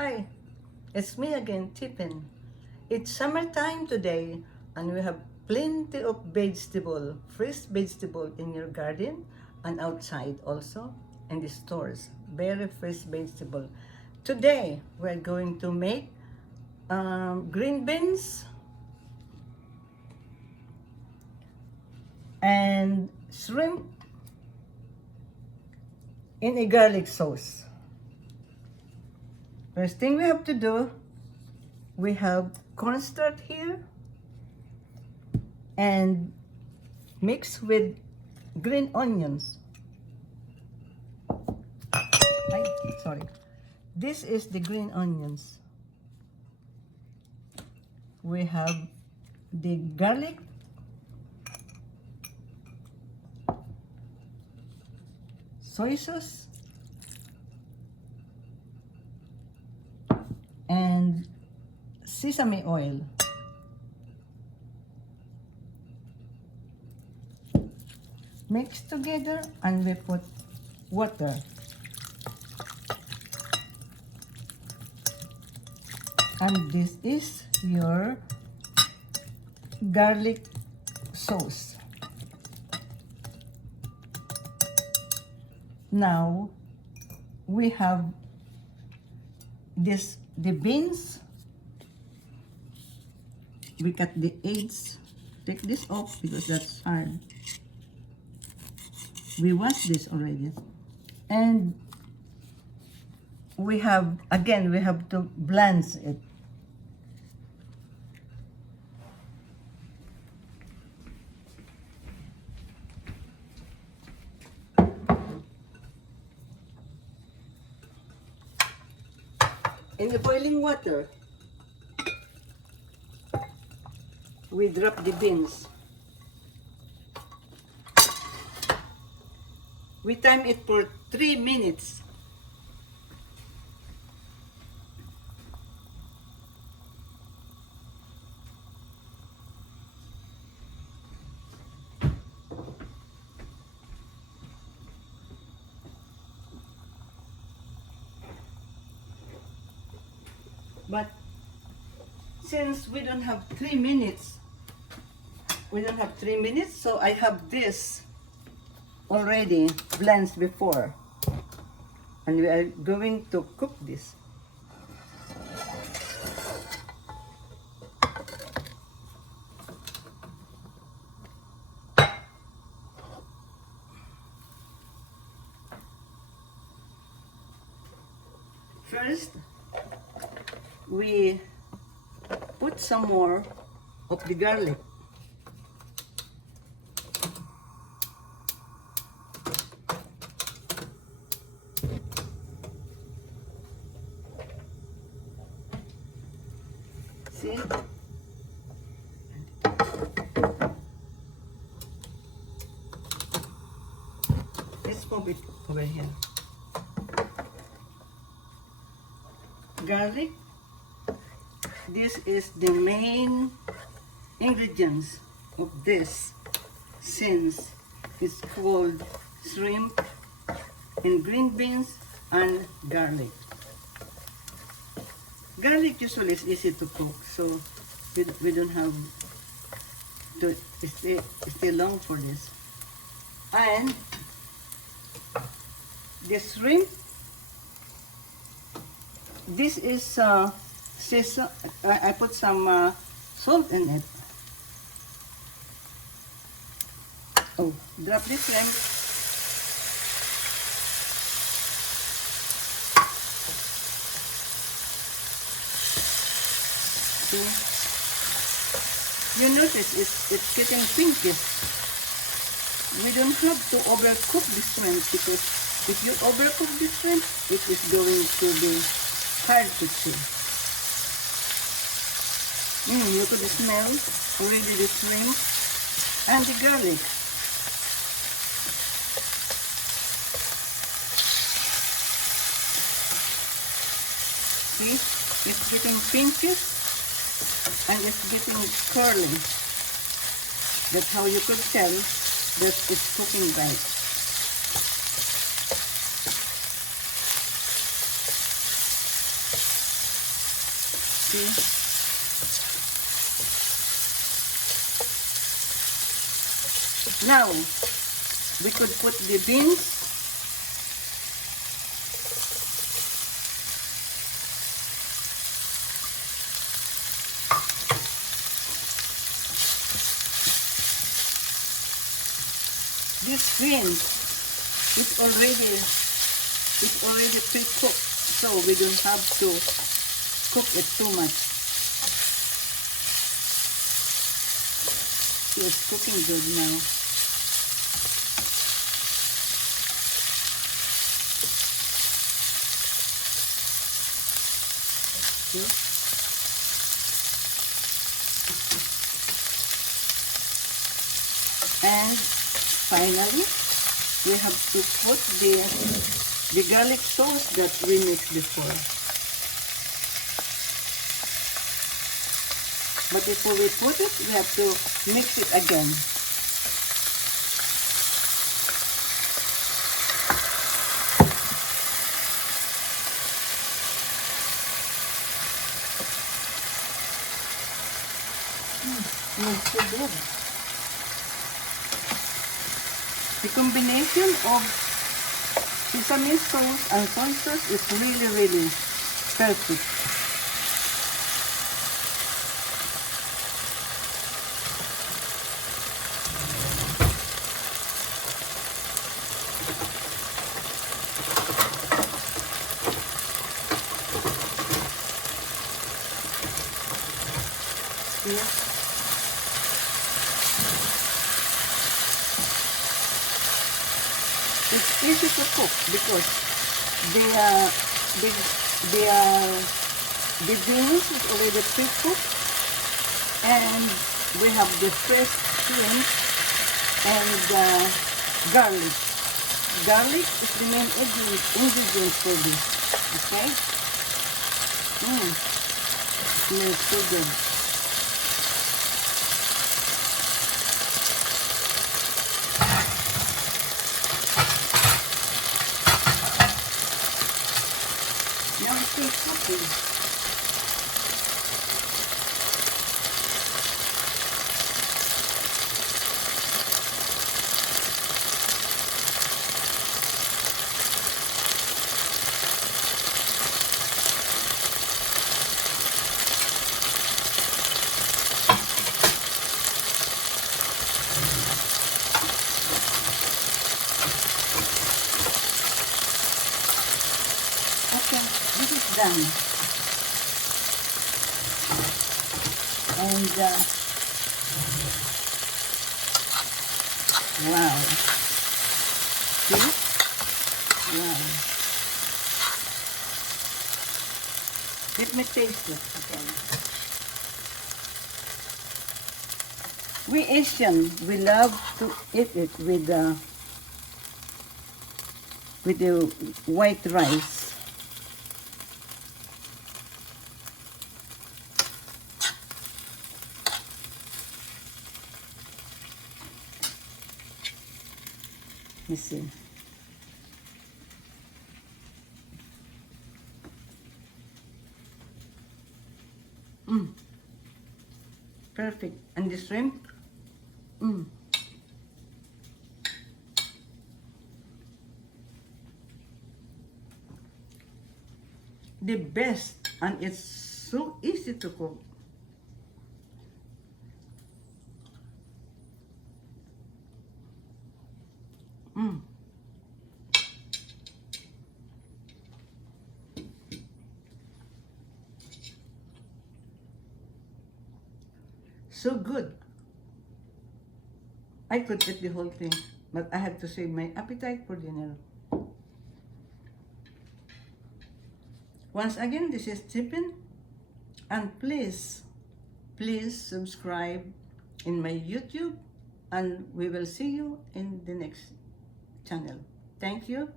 Hi, it's me again, Tipin. It's summertime today, and we have plenty of vegetable, fresh vegetable in your garden and outside also in the stores. Very fresh vegetable. Today, we're going to make green beans and shrimp in a garlic sauce. First thing we have to do, we have cornstarch here and mix with green onions. Ay, sorry. This is the green onions. We have the garlic, soy sauce, and sesame oil. Mix together and we put water. And this is your garlic sauce. Now we have the beans. We cut the eggs. Take this off because that's hard. We washed this already. And we have to blanch it. In the boiling water, we drop the beans. We time it for 3 minutes. But since we don't have 3 minutes, so I have this already blanched before. And we are going to cook this. First, we put some more of the garlic. See? Let's move it over here. Garlic. This is the main ingredients of this, since it's called shrimp and green beans and garlic. Garlic usually is easy to cook, so we don't have to stay long for this. And the shrimp, this is sesame. I put some salt in it. Oh, drop the shrimp. See? You notice it's getting pinkish. We don't have to overcook the shrimp, because if you overcook the shrimp, it is going to be hard to see. You could smell already the shrimp and the garlic. See, it's getting pinkish and it's getting curly. That's how you could tell that it's cooking right. See? Now, we could put the beans. This beans is already pre-cooked, so we don't have to cook it too much. It's cooking good now. See? And finally, we have to put the garlic sauce that we mixed before. But before we put it, we have to mix it again. Smells so good. The combination of sesame sauce and soy sauce is really perfect. Yeah. It's easy to cook because the beans is already pre-cooked, and we have the fresh shrimp and garlic. Garlic is the main ingredient for this. Okay? Smells so good. Now it's still cooking. Okay, this is done. And wow. See? Wow. Let me taste it again. We Asian, we love to eat it with the white rice. Let me see. Perfect. And the shrimp? The best, and it's so easy to cook. So good. I could eat the whole thing, but I have to save my appetite for dinner. Once again, this is Tipin, and please subscribe in my YouTube, and we will see you in the next channel. Thank you.